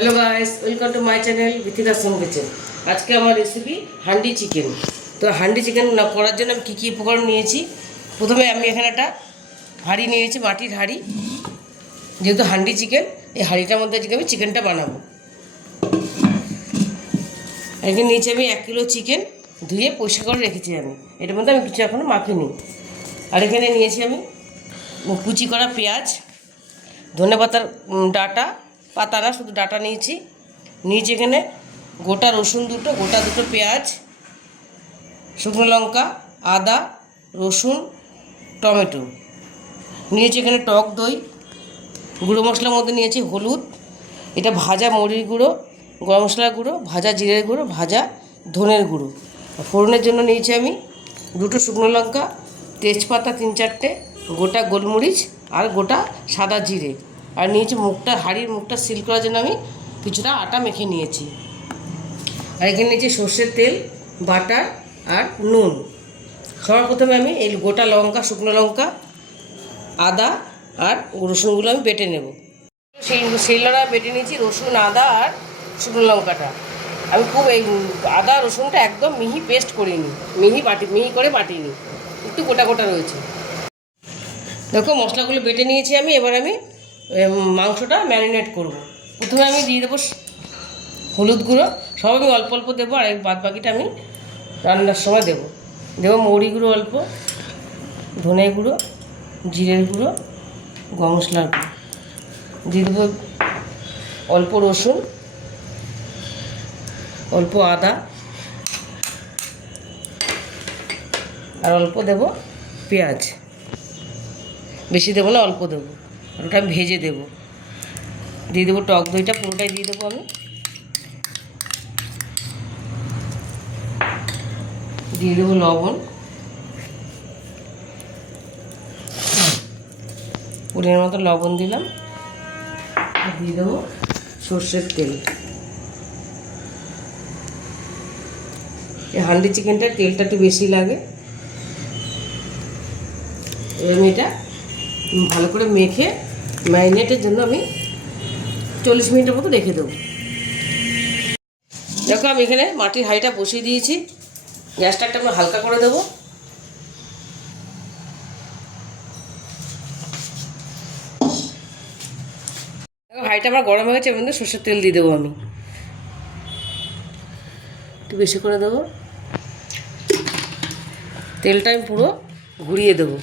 Hello guys, welcome to my channel Vithika Som kitchen. आज के हमार रेसिपी हांडी चिकेन। तो हांडी चिकेन ना करार जন্য আমি কি উপকরণ নিয়েছি। প্রথমে আমি এখানে একটা হাঁড়ি নিয়েছি, মাটির হাঁড়ি। যেহেতু হান্ডি চিকেন, এই হাঁড়িটার মধ্যে আজকে আমি চিকেনটা বানাবো। এখানে নিয়েছি আমি 1 কিলো চিকেন, ধুয়ে পরিষ্কার করে রেখেছি আমি। এটার মধ্যে আমি কিছু এখনো মাখিনি। আর এখানে নিয়েছি আমি কুচি করা পেঁয়াজ, ধনেপাতার ডাটা, পাতা না, শুধু ডাটা নিয়েছি। এখানে গোটা রসুন গোটা দুটো পেঁয়াজ, শুকনো লঙ্কা, আদা, রসুন, টমেটো নিয়েছি। এখানে টক দই, গুঁড়ো মশলার মধ্যে নিয়েছি হলুদ, এটা ভাজা মরিচ গুঁড়ো, গরম মশলার গুঁড়ো, ভাজা জিরের গুঁড়ো, ভাজা ধনের গুঁড়ো। ফোড়নের জন্য নিয়েছি আমি 2টো শুকনো লঙ্কা, তেজপাতা 3-4টে, গোটা গোলমরিচ আর গোটা সাদা জিরে। আর নিয়েছি হাঁড়ির মুখটা সিল করার জন্য আমি কিছুটা আটা মেখে নিয়েছি। আর এখানে নিয়েছি সর্ষের তেল, বাটার আর নুন। সবার প্রথমে আমি এই গোটা লঙ্কা, শুকনো লঙ্কা, আদা আর রসুনগুলো আমি বেটে নেব। সেই শিলনোড়া বেটে নিয়েছি রসুন, আদা আর শুকনো লঙ্কাটা। আমি খুব এই আদা রসুনটা একদম মিহি পেস্ট করিনি, মিহি করে বাটিনি, একটু গোটা গোটা রয়েছে। দেখো মশলাগুলো বেটে নিয়েছি আমি। এবার আমি মাংসটা ম্যারিনেট করব। প্রথমে আমি দিয়ে দেবো হলুদ গুঁড়ো, সব আমি অল্প অল্প দেবো, আর বাদ বাকিটা আমি রান্নার সময় দেবো। মৌরি গুঁড়ো অল্প, ধনে গুঁড়ো, জিরের গুঁড়ো, গরম মশলার গুঁড়ো দিয়ে দেবো, অল্প রসুন, অল্প আদা আর অল্প দেবো পেঁয়াজ। বেশি দেবো না, অল্প দেবো। আর ওটা ভেজে দেবো। দিয়ে দেবো টক দইটা, পুরোটাই দিয়ে দেবো আমি। দিয়ে দেবো লবণ, পরিমাণ মতো লবণ দিলাম। আর দিয়ে দেবো সর্ষের তেল। এই হান্ডি চিকেনটা তেলটা একটু বেশি লাগে। এবার আমি এটা ভালো করে মেখে ম্যারিনেটের জন্য আমি 40 মিনিটের মতো রেখে দেবো। দেখো আমি এখানে মাটির হাঁড়িটা বসিয়ে দিয়েছি। গ্যাসটা একটা আমি হালকা করে দেবো। দেখো হাঁড়িটা আমার গরম হয়ে গেছে। এর মধ্যে সর্ষের তেল দিয়ে দেবো আমি, একটু বেশি করে দেবো। তেলটা আমি পুরো ঘুরিয়ে দেবো।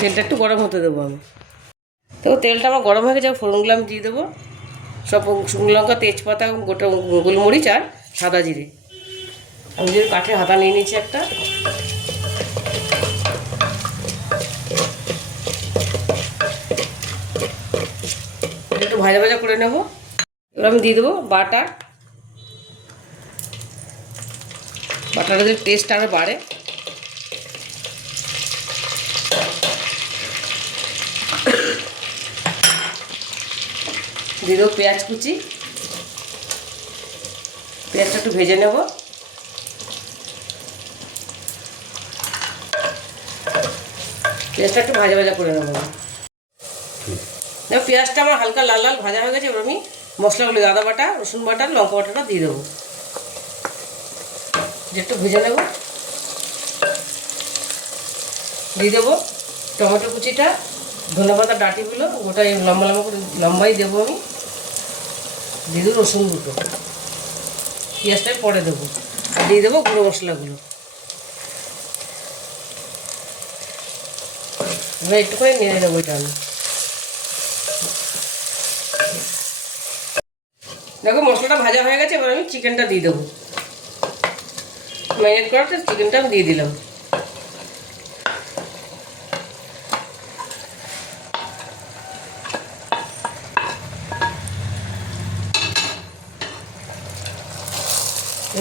তেলটা একটু গরম হতে দেবো আমি। তো তেলটা আমার গরম হয়ে গেছে। ফোড়নগুলো আমি দিয়ে দেবো, সব শুকনো লঙ্কা, তেজপাতা, গোটা গোলমরিচ আর সাদা জিরে। আমি যে কাঠের হাতা নিয়ে নিয়েছি একটা। একটু ভাজা ভাজা করে নেব। এবার আমি দিয়ে দেবো বাটার। বাটারের টেস্ট আরও বাড়ে। দিয়ে দেবো পেঁয়াজ কুচি। পেঁয়াজটা একটু ভেজে নেব। পেঁয়াজটা একটু ভাজা ভাজা করে নেব। দেখো পেঁয়াজটা আমার হালকা লাল লাল ভাজা হয়ে গেছে। এবার আমি মশলাগুলো আদা বাটা, রসুন বাটা, লঙ্কা বাটাটা দিয়ে দেবো। একটু ভেজে নেব। দিয়ে দেবো টমেটো কুচিটা, ধনেপাতা ডাঁটিগুলো গোটা লম্বা লম্বা করে লম্বাই দেবো আমি। দিয়ে দেবো রসুন দুটো, পেঁয়াজটাই পরে দেবো। আর দিয়ে দেবো গুঁড়ো মশলাগুলো। এবার একটু করে নেড়ে নেবো এটা আমি। দেখো মশলাটা ভাজা হয়ে গেছে। এবার আমি চিকেনটা দিয়ে দেবো। ম্যারিনেট করাটা চিকেনটা আমি দিয়ে দিলাম।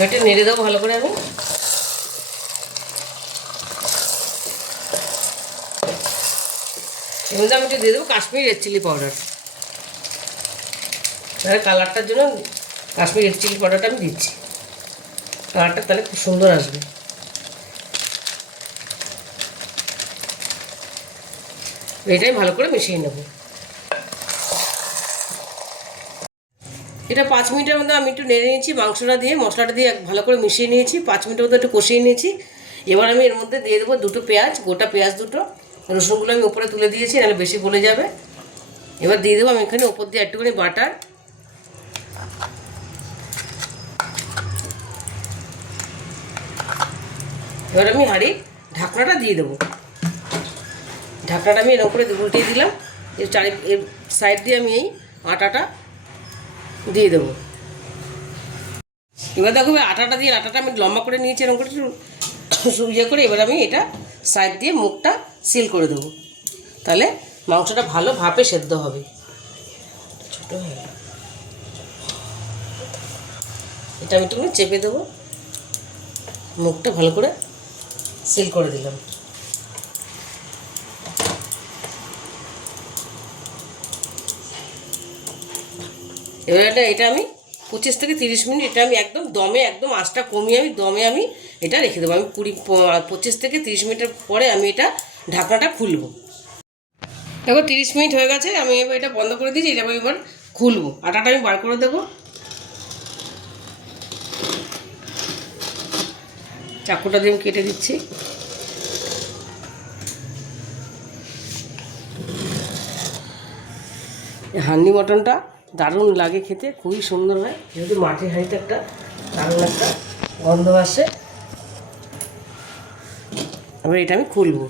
এটা নেড়ে দেবো ভালো করে আমি। এর মধ্যে আমি একটু দিয়ে দেবো কাশ্মীরি রেড চিলি পাউডার। তাহলে কালারটার জন্য কাশ্মীরি রেড চিলি পাউডারটা আমি দিচ্ছি। কালারটা তাহলে খুব সুন্দর আসবে। এটাই ভালো করে মিশিয়ে নেব। এটা 5 মিনিটের মধ্যে আমি একটু নেড়ে নিয়েছি, মাংসটা দিয়ে মশলাটা দিয়ে ভালো করে মিশিয়ে নিয়েছি, 5 মিনিটের মধ্যে একটু কষিয়ে নিয়েছি। এবার আমি এর মধ্যে দিয়ে দেবো 2টো পেঁয়াজ, গোটা পেঁয়াজ 2টো, রসুনগুলো আমি উপরে তুলে দিয়েছি, নাহলে বেশি গলে যাবে। এবার দিয়ে দেবো আমি এখানে উপর দিয়ে একটুখানি বাটার, এবার আমি হাঁড়ির ঢাকনাটা দিয়ে দেবো। ঢাকনাটা আমি এরকম করে উল্টিয়ে দিলাম, এর সাইড দিয়ে আমি এই আটাটা দিয়ে দেবো। এবার দেখো আটাটা দিয়ে, আটাটা আমি লম্বা করে নিয়েছি এরকম করে ইয়ে করে, এবার আমি এটা সাইড দিয়ে মুখটা সিল করে দেবো, তাহলে মাংসটা ভালো ভাপে সেদ্ধ হবে। ছোটো হয়ে গেল, এটা আমি একটু চেপে দেবো, মুখটা ভালো করে সিল করে দিলাম। এবার এটা আমি 25 থেকে 30 মিনিট এটা আমি একদম দমে, একদম আঁচটা কমিয়ে আমি দমে আমি এটা রেখে দেবো। আমি 25 থেকে 30 মিনিটের পরে আমি এটা ঢাকনাটা খুলবো। দেখো 30 মিনিট হয়ে গেছে, আমি এবার এটা বন্ধ করে দিয়েছি, এটা আমি এবার খুলবো। আটাটা আমি বার করে দেবো, চাকুটা দিয়ে আমি কেটে দিচ্ছি। হান্ডি মটনটা দারুণ লাগে খেতে, খুবই সুন্দর হয়, যেহেতু মাটির হাঁড়িতে একটা দারুণ একটা গন্ধ আসে। এবার এটা আমি খুলবো।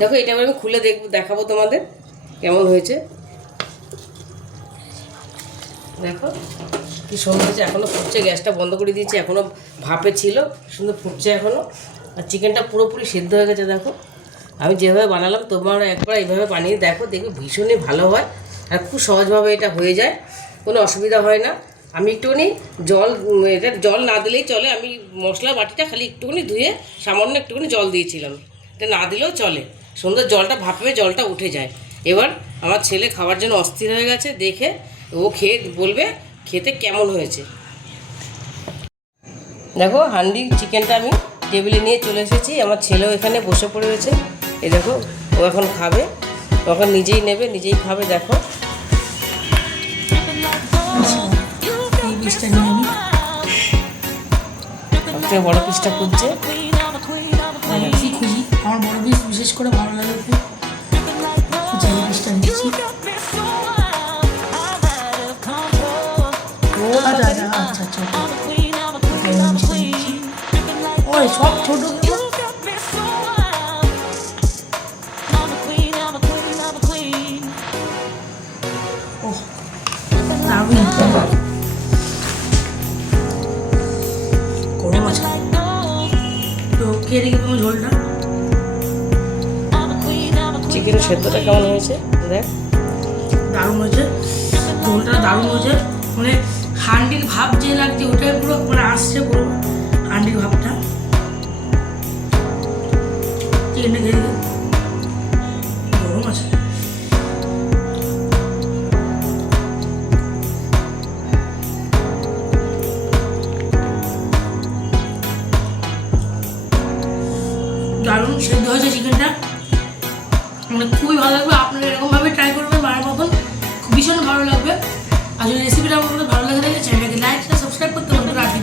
দেখো এটা এবার আমি খুলে দেখাবো তোমাদের কেমন হয়েছে। দেখো কি সুন্দর হয়েছে, এখনও ফুটছে, গ্যাসটা বন্ধ করে দিয়েছি, এখনও ভাপে ছিল, সুন্দর ফুটছে এখনও। আর চিকেনটা পুরোপুরি সিদ্ধ হয়ে গেছে। দেখো আমি যেভাবে বানালাম তোমরা একবার এইভাবে বানিয়ে দেখো, দেখবে ভীষণই ভালো হয় আর খুব সহজভাবে এটা হয়ে যায়, কোনো অসুবিধা হয় না। আমি একটুখানি এটা জল না দিলেই চলে, আমি মশলা বাটিটা খালি একটুখানি ধুয়ে সামান্য একটুখানি জল দিয়েছিলাম, এটা না দিলেও চলে, সুন্দর জলটা ভাপে জলটা উঠে যায়। এবার আমার ছেলে খাওয়ার জন্য অস্থির হয়ে গেছে, দেখে ও খেয়ে বলবে খেতে কেমন হয়েছে। দেখো হান্ডি চিকেনটা আমি টেবিলে নিয়ে চলে এসেছি, আমার ছেলেও এখানে বসে পড়ে রয়েছে। এই দেখো ও এখন খাবে, তখন নিজেই নেবে নিজেই খাবে। দেখো এই পিসটা নিয়ে আমি সবথেকে বড় পিসটা খুঁজছে, খুঁজি আমার বড় পিস বিশেষ করে ভালো লাগে, যে পিসটা নিচ্ছি। আচ্ছা আচ্ছা ওই সব ছোটো গরম আছে তো খেয়ে দেখি তোমার ঝোলটা, চিকেন সেদ্ধটা কেমন হয়েছে দেখ। দারুণ হয়েছে, ঝোলটা দারুণ হয়েছে, মানে হান্ডির ভাব যে লাগছে ওটাই পুরো মানে আসছে পুরো হান্ডির ভাবটা। চিকেনটা খেয়ে দিই, গরম আছে। দারুণ সেদ্ধ হয়েছে চিকেনটা, মানে খুবই ভালো লাগবে। আপনারা এরকমভাবে ট্রাই করবেন বানার মতন, ভীষণ ভালো লাগবে। আর যদি রেসিপিটা আপনাদের ভালো লাগে থাকে চ্যানেলটাকে লাইক সাবস্ক্রাইব করতে বলতে রাখি।